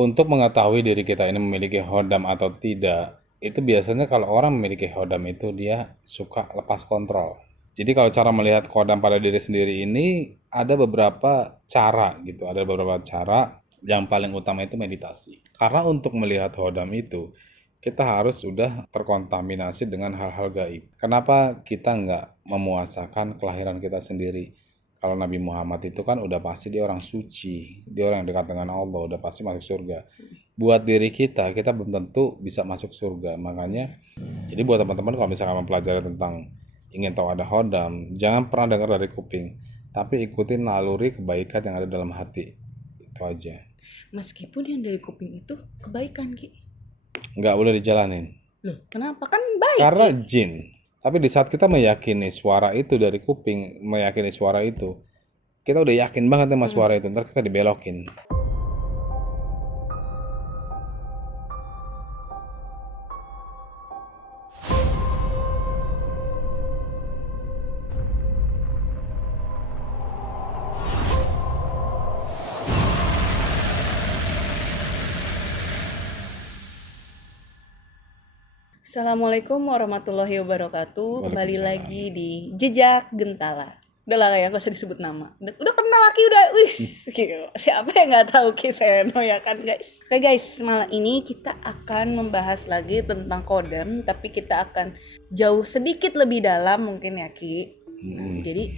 Untuk mengetahui diri kita ini memiliki hodam atau tidak, itu biasanya kalau orang memiliki hodam itu dia suka lepas kontrol. Jadi kalau cara melihat hodam pada diri sendiri ini ada beberapa cara gitu, ada beberapa cara. Yang paling utama itu meditasi. Karena untuk melihat hodam itu kita harus sudah terkontaminasi dengan hal-hal gaib. Kenapa kita nggak memuasakan kelahiran kita sendiri? Kalau Nabi Muhammad itu kan udah pasti dia orang suci, dia orang yang dekat dengan Allah, udah pasti masuk surga. Buat diri kita belum tentu bisa masuk surga. Makanya, jadi buat teman-teman kalau misalkan mempelajari tentang ingin tahu ada hodam, jangan pernah dengar dari kuping, tapi ikutin naluri kebaikan yang ada dalam hati. Itu aja. Meskipun yang dari kuping itu kebaikan, Ki. Nggak boleh dijalanin. Loh, kenapa? Kan baik, Karena Ki. jin. Tapi di saat kita meyakini suara itu dari kuping, meyakini suara itu, kita udah yakin banget sama suara itu, ntar kita dibelokin. Assalamualaikum warahmatullahi wabarakatuh. Kembali lagi di Jejak Gentala. Udah lah ya, gak usah disebut nama. Udah kenal laki udah. Wih, siapa yang nggak tahu Ki Seno ya kan guys. Oke guys, malam ini kita akan membahas lagi tentang kodam, tapi kita akan jauh sedikit lebih dalam mungkin ya Ki. Jadi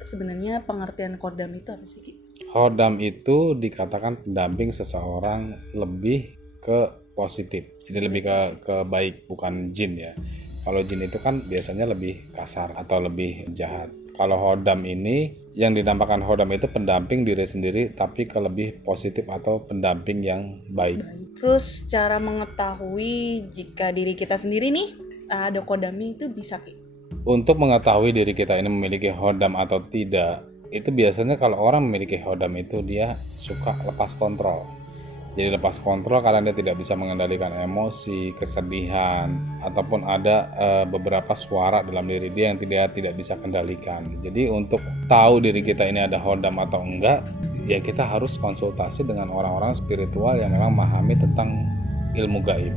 sebenarnya pengertian kodam itu apa sih Ki? Hodam itu dikatakan pendamping seseorang lebih ke positif, jadi lebih ke baik, bukan jin ya. Kalau jin itu kan biasanya lebih kasar atau lebih jahat. Kalau hodam ini, yang dinamakan hodam itu pendamping diri sendiri tapi ke lebih positif atau pendamping yang baik. Terus cara mengetahui jika diri kita sendiri nih ada kodamnya itu bisa Ki? Untuk mengetahui diri kita ini memiliki hodam atau tidak, itu biasanya kalau orang memiliki hodam itu dia suka lepas kontrol. Jadi lepas kontrol karena dia tidak bisa mengendalikan emosi, kesedihan, ataupun ada beberapa suara dalam diri dia yang tidak bisa kendalikan. Jadi untuk tahu diri kita ini ada hodam atau enggak, ya kita harus konsultasi dengan orang-orang spiritual yang memang memahami tentang ilmu gaib.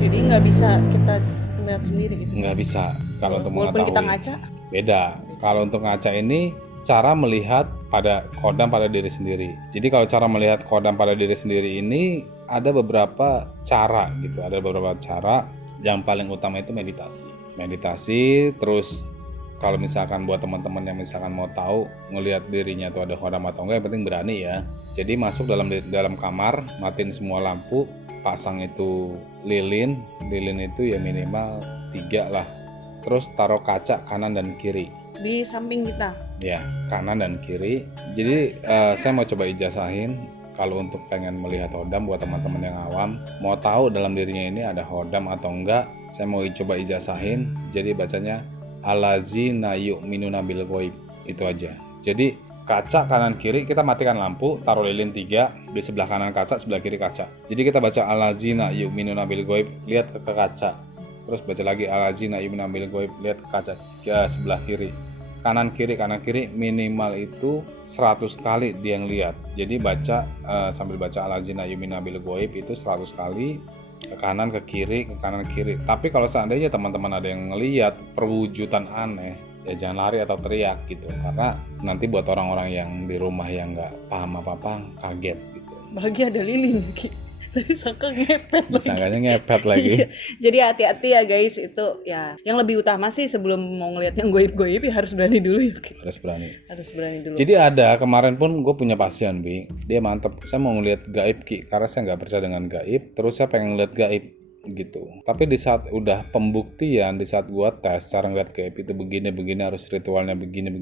Jadi nggak bisa kita melihat sendiri gitu? Nggak bisa. Kalau untuk Walaupun mengetahui, kita ngaca? beda. Kalau untuk ngaca ini cara melihat pada kodam pada diri sendiri. Jadi kalau cara melihat kodam pada diri sendiri ini ada beberapa cara gitu. Ada beberapa cara. Yang paling utama itu meditasi. Meditasi, terus kalau misalkan buat teman-teman yang misalkan mau tahu ngelihat dirinya tuh ada kodam atau enggak, yang penting berani ya. Jadi masuk dalam kamar, matiin semua lampu, pasang itu lilin itu ya minimal 3 lah. Terus taruh kaca kanan dan kiri. Di samping kita? Ya, kanan dan kiri. Jadi saya mau coba ijazahin. Kalau untuk pengen melihat hodam buat teman-teman yang awam, mau tahu dalam dirinya ini ada hodam atau enggak, saya mau coba ijazahin. Jadi bacanya allazina yu'minuna bil ghaib. Itu aja. Jadi kaca kanan kiri, kita matikan lampu, taruh lilin 3 di sebelah kanan kaca, sebelah kiri kaca. Jadi kita baca allazina yu'minuna bil ghaib, lihat ke kaca. Terus baca lagi allazina yu'minuna bil ghaib, lihat ke kaca ke sebelah kiri. Kanan kiri minimal itu 100 kali dia yang lihat. Jadi baca sambil baca allazina yu'minuna bil ghaib itu 100 kali, ke kanan ke kiri, ke kanan ke kiri. Tapi kalau seandainya teman-teman ada yang ngelihat perwujudan aneh, ya jangan lari atau teriak gitu, karena nanti buat orang-orang yang di rumah yang nggak paham apa-apa kaget gitu. Apalagi ada lilin Ki. Tadi sangka ngepet lagi. Disangkanya ngepet lagi. Jadi hati-hati ya guys, itu ya yang lebih utama sih sebelum mau ngeliat yang goib-goib ya harus berani dulu ya Ki. Harus berani. Harus berani dulu. Jadi ada kemarin pun gue punya pasien Bi, dia mantep, saya mau ngeliat gaib Ki, karena saya nggak percaya dengan gaib, terus saya pengen ngeliat gaib gitu. Tapi di saat udah pembuktian, di saat gue tes cara ngeliat gaib itu begini harus ritualnya begini,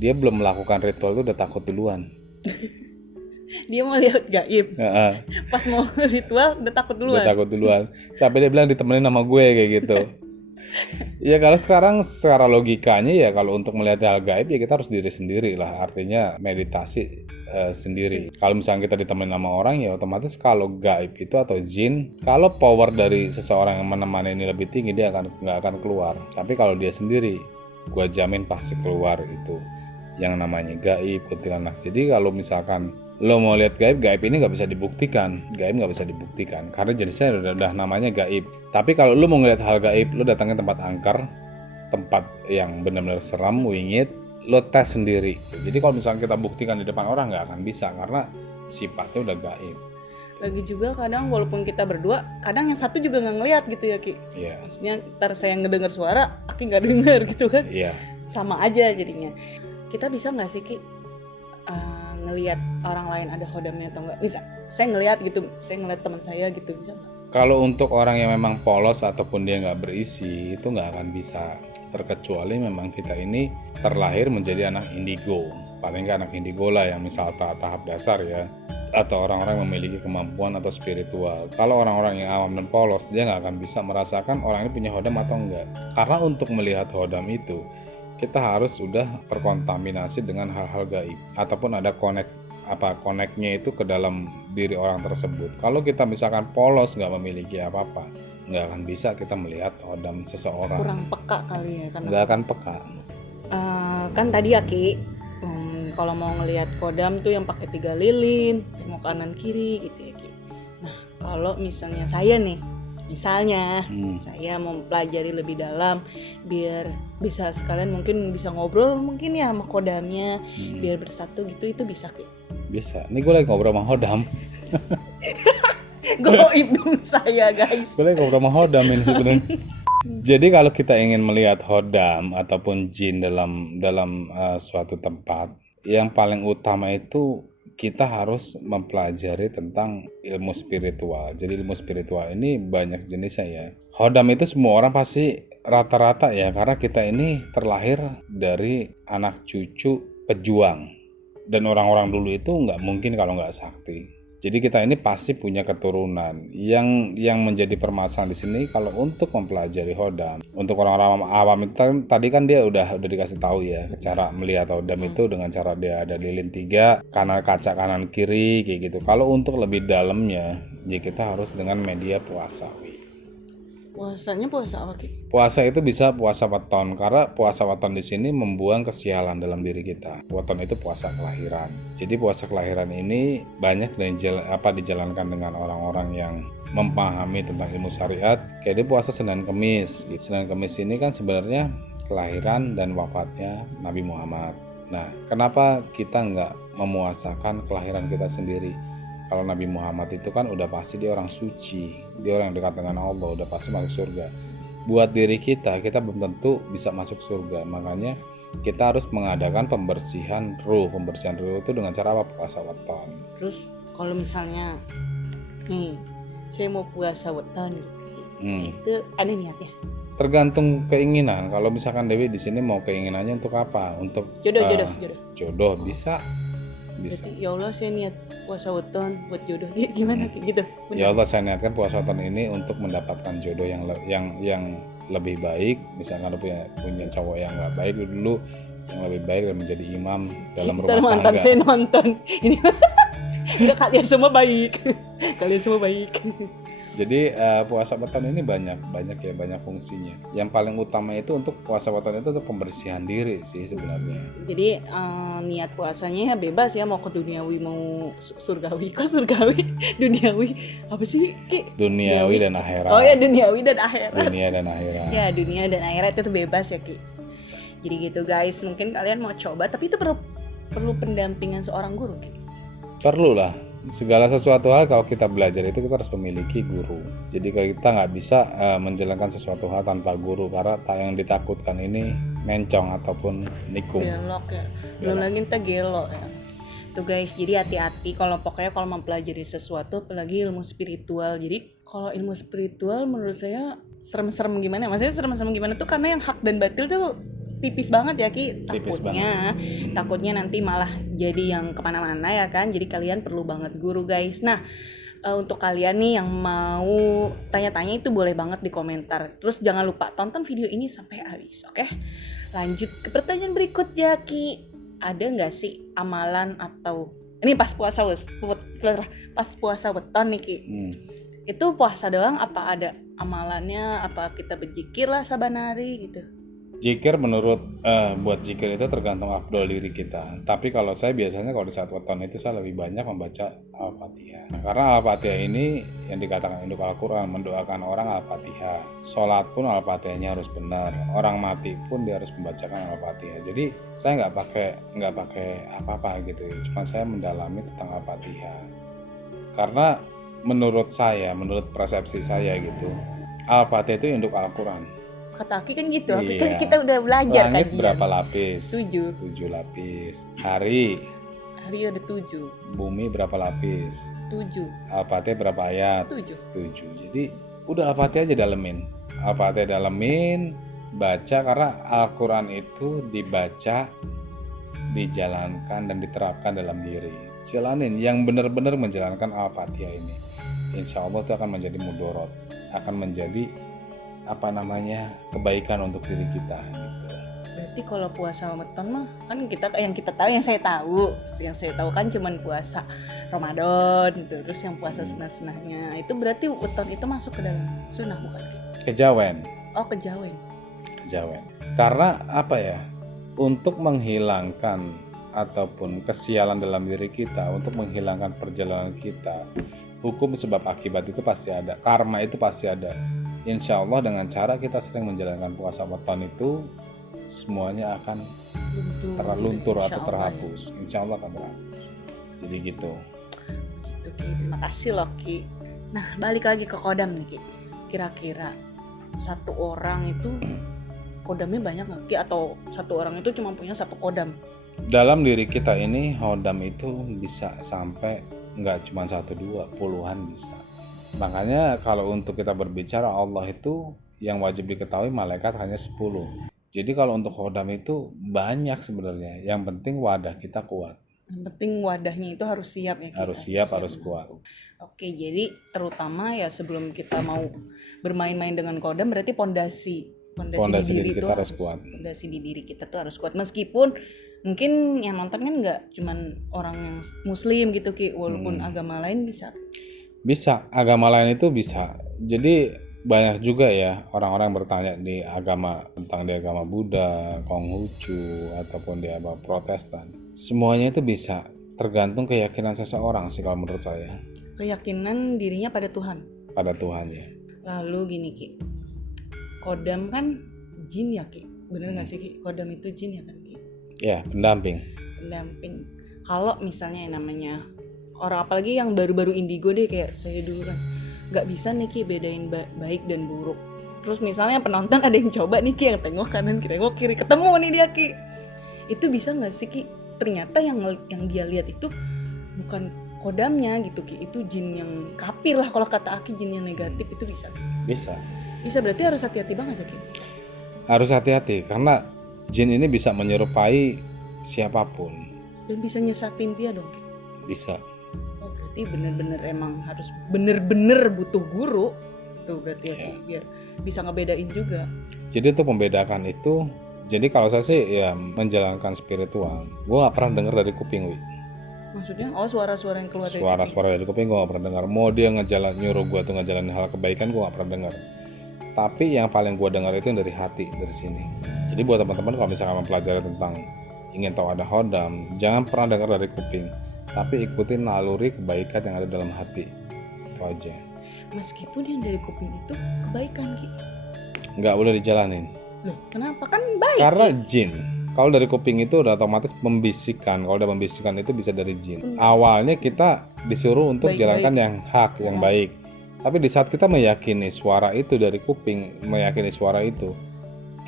dia belum melakukan ritual itu udah takut duluan. Dia mau lihat gaib. Pas mau ritual udah takut duluan. Sampai dia bilang ditemenin sama gue kayak gitu. Ya kalau sekarang secara logikanya ya kalau untuk melihat hal gaib ya kita harus diri sendiri lah. Artinya meditasi sendiri. Kalau misalnya kita ditemenin sama orang ya otomatis kalau gaib itu atau jin, kalau power dari seseorang yang menemani ini lebih tinggi dia nggak akan keluar. Tapi kalau dia sendiri, gue jamin pasti keluar itu yang namanya gaib, kuntilanak. Jadi kalau misalkan lo mau lihat gaib, gaib ini nggak bisa dibuktikan. Gaib nggak bisa dibuktikan karena jenisnya udah namanya gaib. Tapi kalau lo mau ngeliat hal gaib, lo datangnya tempat angker, tempat yang benar-benar seram, wingit, lo tes sendiri. Jadi kalau misalnya kita buktikan di depan orang nggak akan bisa karena sifatnya udah gaib. Lagi juga kadang walaupun kita berdua, kadang yang satu juga nggak ngelihat gitu ya Ki. Iya. Maksudnya ntar saya ngedengar suara, Aki nggak dengar gitu kan. Iya. Sama aja jadinya. Kita bisa nggak sih Ki ngelihat orang lain ada hodamnya atau enggak? Bisa. Saya ngelihat gitu, saya ngelihat teman saya gitu, bisa nggak? Kalau untuk orang yang memang polos ataupun dia nggak berisi, itu nggak akan bisa. Terkecuali memang kita ini terlahir menjadi anak indigo. Paling nggak anak indigo lah yang misal tahap dasar ya. Atau orang-orang yang memiliki kemampuan atau spiritual. Kalau orang-orang yang awam dan polos, dia nggak akan bisa merasakan orang ini punya hodam atau enggak. Karena untuk melihat hodam itu, kita harus sudah terkontaminasi dengan hal-hal gaib. Ataupun ada koneknya itu ke dalam diri orang tersebut. Kalau kita misalkan polos nggak memiliki apa-apa, nggak akan bisa kita melihat hodam seseorang. Kurang peka kali ya kan. Nggak akan peka. Kan tadi ya Ki, kalau mau ngelihat kodam tuh yang pakai 3 lilin, tengok kanan kiri gitu ya Ki. Nah kalau misalnya saya nih, saya mau pelajari lebih dalam biar bisa sekalian mungkin bisa ngobrol mungkin ya sama kodamnya, biar bersatu gitu, itu bisa Ki? Bisa. Ini gue lagi ngobrol sama hodam. Goib dong saya guys. Gue lagi ngobrol sama hodam ini sebenarnya. Jadi kalau kita ingin melihat hodam ataupun jin dalam suatu tempat, yang paling utama itu kita harus mempelajari tentang ilmu spiritual. Jadi ilmu spiritual ini banyak jenisnya ya. Hodam itu semua orang pasti rata-rata ya, karena kita ini terlahir dari anak cucu pejuang. Dan orang-orang dulu itu nggak mungkin kalau nggak sakti. Jadi kita ini pasti punya keturunan. Yang menjadi permasalahan di sini kalau untuk mempelajari hodam, untuk orang-orang awam itu tadi kan dia udah dikasih tahu ya cara melihat hodam itu dengan cara dia ada lilin 3, kaca kanan kiri kayak gitu. Kalau untuk lebih dalamnya, ya kita harus dengan media puasa. Puasanya puasa apa Ki? Puasa itu bisa puasa weton, karena puasa weton di sini membuang kesialan dalam diri kita. Weton itu puasa kelahiran. Jadi puasa kelahiran ini banyak dijalankan dengan orang-orang yang memahami tentang ilmu syariat. Kayak dia puasa Senin Kemis. Senin Kemis ini kan sebenarnya kelahiran dan wafatnya Nabi Muhammad. Nah, kenapa kita nggak memuasakan kelahiran kita sendiri? Kalau Nabi Muhammad itu kan udah pasti dia orang suci, dia orang yang dekat dengan Allah, udah pasti masuk surga. Buat diri kita belum tentu bisa masuk surga, makanya kita harus mengadakan pembersihan ruh. Pembersihan ruh itu dengan cara apa? Puasa weton. Terus kalau misalnya nih, saya mau puasa weton gitu, itu ada niatnya? Tergantung keinginan. Kalau misalkan Dewi di sini mau keinginannya untuk apa? Untuk jodoh bisa. Berarti ya Allah saya niat puasa weton buat jodoh, gimana gitu? Bener. Ya Allah, saya niatkan puasa weton ini untuk mendapatkan jodoh yang lebih baik. Misalkan punya cowok yang nggak baik dulu, yang lebih baik dan menjadi imam dalam rumah tangga. Mantan saya nonton ini. Kalian semua baik. Jadi puasa weton ini banyak fungsinya. Yang paling utama itu untuk puasa weton itu untuk pembersihan diri sih sebenarnya. Jadi niat puasanya ya bebas ya, mau ke duniawi mau surgawi. Kok surgawi? Duniawi apa sih Ki? Duniawi dan akhirat. Oh ya, duniawi dan akhirat. Dunia dan akhirat. Ya, dunia dan akhirat itu bebas ya Ki. Jadi gitu guys, mungkin kalian mau coba, tapi itu perlu pendampingan seorang guru Ki. Perlu lah. Segala sesuatu hal kalau kita belajar itu kita harus memiliki guru. Jadi kalau kita nggak bisa menjalankan sesuatu hal tanpa guru, karena yang ditakutkan ini mencong ataupun nikung. Gelok ya. Belum lagi kita gelok ya. Tuh guys, jadi hati-hati kalau mempelajari sesuatu, apalagi ilmu spiritual. Jadi kalau ilmu spiritual menurut saya serem-serem gimana? Maksudnya serem-serem gimana tuh karena yang hak dan batil tuh tipis banget ya Ki, takutnya nanti malah jadi yang kemana-mana ya kan. Jadi kalian perlu banget guru guys. Nah untuk kalian nih yang mau tanya-tanya itu boleh banget di komentar. Terus jangan lupa tonton video ini sampai habis, oke? Lanjut ke pertanyaan berikutnya Ki. Ada nggak sih amalan atau ini pas puasa weton nih Ki? Hmm. Itu puasa doang apa ada amalannya? Apa kita berzikir lah saban hari gitu? Zikir buat zikir itu tergantung afdol diri kita. Tapi kalau saya biasanya kalau di saat weton itu saya lebih banyak membaca Al-Fatihah. Nah, karena Al-Fatihah ini yang dikatakan induk Al-Quran, mendoakan orang Al-Fatihah. Sholat pun Al-Fatihahnya harus benar. Orang mati pun dia harus membacakan Al-Fatihah. Jadi saya nggak pakai apa-apa gitu. Cuma saya mendalami tentang Al-Fatihah. Karena menurut persepsi saya gitu, Al-Fatihah itu induk Al-Quran. Kata Aki kan gitu. Aki Iya. kan kita udah belajar Langit kajian. berapa lapis? 7. 7 lapis. Hari Ada 7. bumi berapa lapis? 7. Al-Fatihah berapa ayat? 7. 7. Jadi udah Al-Fatihah aja dalemin. Al-Fatihah dalemin, baca, karena Al-Quran itu dibaca, dijalankan dan diterapkan dalam diri. Jalanin yang benar-benar menjalankan Al-Fatihah ini. Insya Allah itu akan menjadi mudorot, akan menjadi kebaikan untuk diri kita gitu. Berarti kalau puasa weton mah kan yang saya tahu kan cuman puasa Ramadan, terus yang puasa sunah-sunahnya itu berarti weton itu masuk ke dalam sunah bukan? Kejawen. Oh, kejawen. Karena untuk menghilangkan ataupun kesialan dalam diri kita, untuk menghilangkan perjalanan kita, hukum sebab akibat itu pasti ada, karma itu pasti ada. Insya Allah dengan cara kita sering menjalankan puasa weton itu semuanya akan terluntur atau terhapus. Insya Allah akan terhapus. Jadi gitu. Gitu Ki, terima kasih loh Ki. Nah balik lagi ke kodam nih Ki. Kira-kira satu orang itu kodamnya banyak nggak Ki? Atau satu orang itu cuma punya satu kodam? Dalam diri kita ini hodam itu bisa sampai nggak cuma 1-2, puluhan bisa. Makanya kalau untuk kita berbicara Allah itu yang wajib diketahui malaikat hanya 10. Jadi kalau untuk hodam itu banyak sebenarnya. Yang penting wadah kita kuat. Yang penting wadahnya itu harus siap ya Ki? Harus siap, harus kuat. Oke, jadi terutama ya sebelum kita mau bermain-main dengan kodam berarti pondasi di diri kita harus kuat. Pondasi di diri kita tuh harus kuat. Meskipun mungkin yang nonton kan nggak cuman orang yang muslim gitu Ki, walaupun agama lain bisa, agama lain itu bisa. Jadi banyak juga ya orang-orang bertanya di agama Buddha, Konghucu ataupun di agama Protestan. Semuanya itu bisa, tergantung keyakinan seseorang sih kalau menurut saya. Keyakinan dirinya pada Tuhan. Pada Tuhan ya. Lalu gini Ki, kodam kan jin ya Ki, bener nggak sih Ki? Kodam itu jin ya kan Ki? Ya, pendamping. Kalau misalnya yang namanya orang, apalagi yang baru-baru indigo deh kayak saya dulu kan, nggak bisa nih Ki bedain baik dan buruk. Terus misalnya penonton ada yang coba nih Ki, yang tengok kanan, tengok kiri, ketemu nih dia Ki, itu bisa nggak sih Ki? Ternyata yang dia lihat itu bukan kodamnya gitu Ki, itu jin yang kafir lah kalau kata Aki, jin yang negatif itu bisa. Bisa berarti harus hati-hati banget ya Ki? Harus hati-hati karena jin ini bisa menyerupai siapapun. Dan bisa nyesatin dia dong Ki? Bisa. Oh berarti bener-bener emang harus bener-bener butuh guru tuh berarti ya Ki, biar bisa ngebedain juga. Jadi untuk membedakan itu, jadi kalau saya sih ya menjalankan spiritual, gue gak pernah dengar dari kuping Wi. Maksudnya? Oh suara-suara yang keluar dari kuping gue gak pernah dengar. Mau dia nyuruh gue tuh ngejalanin hal kebaikan, gue gak pernah dengar. Tapi yang paling gue dengar itu yang dari hati, dari sini. Jadi buat teman-teman kalau misalkan mempelajari tentang ingin tahu ada hodam, jangan pernah dengar dari kuping, tapi ikutin naluri kebaikan yang ada dalam hati. Itu aja. Meskipun yang dari kuping itu kebaikan Ki, nggak boleh dijalanin. Loh kenapa? Kan baik karena Ki. Jin. Kalau dari kuping itu udah otomatis membisikkan. Kalau udah membisikkan itu bisa dari jin. Awalnya kita disuruh untuk jalankan yang hak, yang baik. Tapi di saat kita meyakini suara itu dari kuping, meyakini suara itu,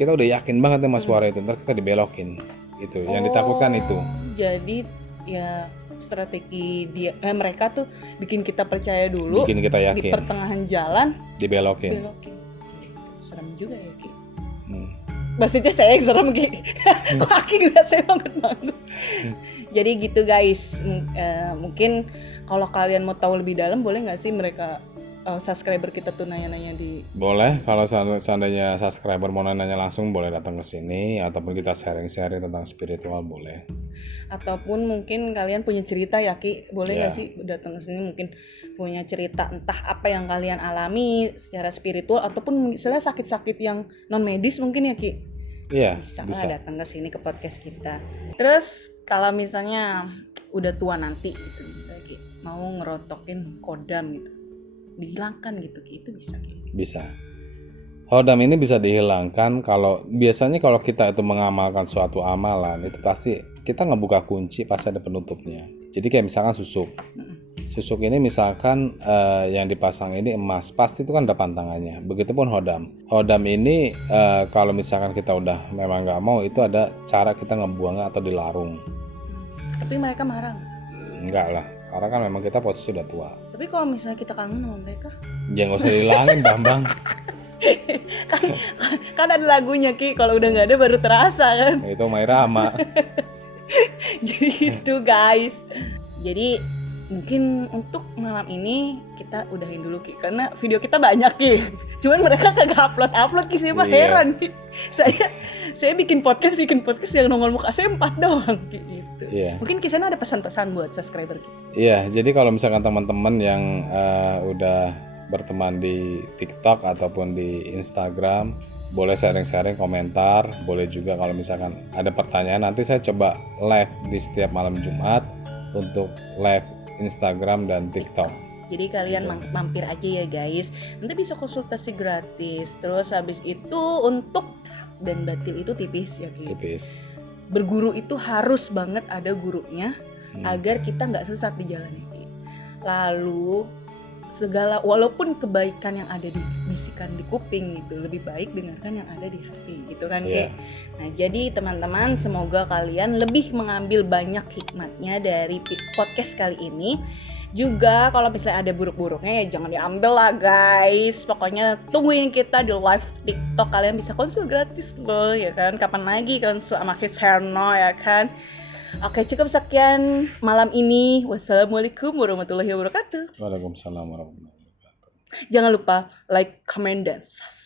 kita udah yakin banget sama suara itu, ntar kita dibelokin. Itu yang ditakutkan itu. Jadi ya strategi mereka tuh bikin kita percaya dulu, bikin kita yakin. Di pertengahan jalan dibelokin. Gitu. Serem juga ya Ki. Maksudnya saya yang serem Ki. Kok Aki ngeliat saya banget. Jadi gitu guys, mungkin kalau kalian mau tahu lebih dalam boleh nggak sih mereka subscriber kita tuh nanya-nanya di. Boleh, kalau seandainya subscriber mau nanya langsung boleh datang ke sini, ataupun kita sharing-sharing tentang spiritual boleh. Ataupun mungkin kalian punya cerita ya Ki, boleh nggak sih datang ke sini, mungkin punya cerita entah apa yang kalian alami secara spiritual ataupun misalnya sakit-sakit yang non medis mungkin ya Ki. Iya, bisa bisa. lah datang ke sini ke podcast kita. Terus kalau misalnya udah tua nanti gitu, misalnya Ki, mau ngerontokin kodam gitu, dihilangkan gitu Ki, itu bisa Ki. Bisa. Hodam ini bisa dihilangkan biasanya kalau kita itu mengamalkan suatu amalan, itu pasti kita ngebuka kunci pasti ada penutupnya. Jadi kayak misalkan susuk. Susuk ini misalkan yang dipasang ini emas, pasti itu kan ada pantangannya. Begitupun hodam. Hodam ini kalau misalkan kita udah memang nggak mau, itu ada cara kita ngebuangnya atau dilarung. Tapi mereka marah nggak? Enggak lah, karena kan memang kita posisi udah tua. Tapi kalau misalnya kita kangen sama mereka, Ya nggak usah dihilangin Bambang. kan ada lagunya Ki, kalau udah nggak ada baru terasa kan. Itu Mairama. Jadi itu guys. Jadi mungkin untuk malam ini kita udahin dulu Ki, karena video kita banyak Ki. Cuman mereka kagak upload Ki, saya mah Iya. heran Ki. Saya bikin podcast yang nongol muka saya 4 doang Ki gitu. Iya. Mungkin Ki sana ada pesan-pesan buat subscriber Ki. Iya, jadi kalau misalkan teman-teman yang udah berteman di TikTok ataupun di Instagram, boleh sharing-sharing komentar, boleh juga kalau misalkan ada pertanyaan, nanti saya coba live di setiap malam Jumat untuk live Instagram dan TikTok. Jadi kalian mampir aja ya guys. Nanti bisa konsultasi gratis. Terus habis itu untuk hak dan batil itu tipis ya Ki. Tipis. Berguru itu harus banget ada gurunya agar kita nggak sesat di jalan ini. Lalu segala walaupun kebaikan yang ada di bisikan di kuping gitu, lebih baik dengarkan yang ada di hati gitu kan Iya. Ki. Nah jadi teman-teman, semoga kalian lebih mengambil banyak hikmatnya dari podcast kali ini. Juga kalau misalnya ada buruk-buruknya ya jangan diambil lah guys. Pokoknya tungguin kita di live TikTok, kalian bisa konsul gratis loh ya kan. Kapan lagi konsul sama Chris Herno ya kan. Oke, cukup sekian malam ini. Wassalamualaikum warahmatullahi wabarakatuh. Waalaikumsalam warahmatullahi wabarakatuh. Jangan lupa like, comment, dan subscribe.